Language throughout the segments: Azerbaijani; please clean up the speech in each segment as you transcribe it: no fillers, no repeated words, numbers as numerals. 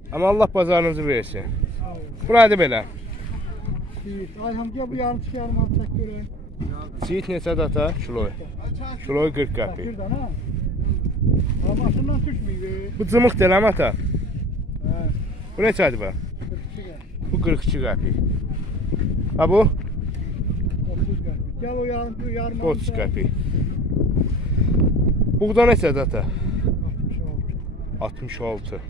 Amma Allah bazarınızı versin. Buradı belə. Ayhan gel bu yarım çık yarım alçak göreyim. Siit neçədir ata? Kiloyu. Kiloyu 40 qəpik. Bir tane ha. Ama maşından düşmüyor. Bu cımıq deyiləm ata. He. Bu neçədir bu? 42 gel. Bu 42 qəpik. Ha bu? 30 gel. Gel o yarım 30 qəpik. Buğda neçədir ata? 66.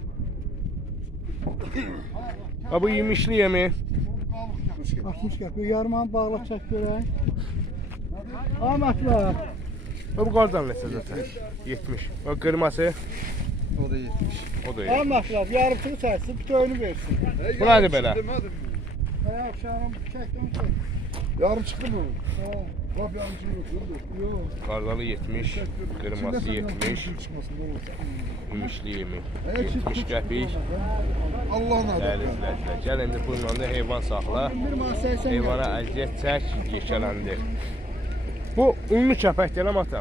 Ha bu yemişli yemi. 60 gel. Bu yarım bağlatacak göreyim. Ahmetler. Ha bu qardan neçədir ata? 70. O qırması? O da 70. O da 70. Ahmetler yarımsını çeksin, bir töyünü versin. Bu nədir belə? Hay akşam çektim. Yarım çıktı mı? He. Bak yarım çıktı. Yok. Qardalı 70, qırması 70, Çıkmasın ne olur. yemişli yemi 70 qəpik. Allah'ın adı. Dəyərli izləyicilər, gəl indi bununla da heyvan saxla. Bir mahseysen Heyvana əziyyət çək, yekələndir. Bu unlu kəpək deyiləm atam.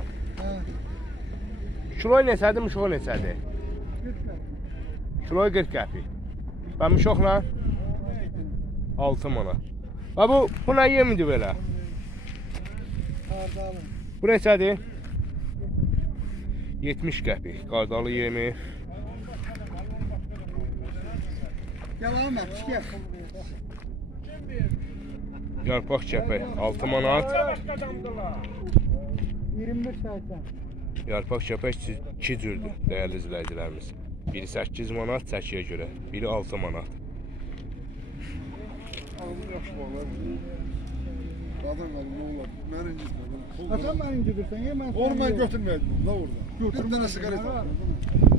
Kiloy neçədir, mişoğu neçədir? Kiloy 40 qəpik. Və mişoqla 6 manat. Və bu nə yemidir belə? Bu neçədir? 70 qəpik. Qardalı yemi. Gel Ahmet, gel. Yarpaq kəpək 6 manat. 21 saysan. Yarpaq kəpək 2 cürdür, dəyərli izləyicilərimiz. Biri 8 manat çəkiyə görə, biri 6 manat. Ağzım yaxşı bağlar. Qadın qalın ne olur. Mən incitmədim. Hasan ben incidirsen ye ben. Onu mən götürməyəcəm da orada. Bir dənə sigaret al.